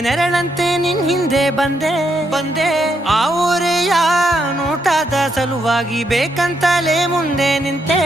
ನೆರಳಂತೆ ನಿನ್ ಹಿಂದೆ ಬಂದೆ ಆ ಊರೆಯ ನೋಟದ ಸಲುವಾಗಿ ಬೇಕಂತಲೇ ಮುಂದೆ ನಿಂತೆ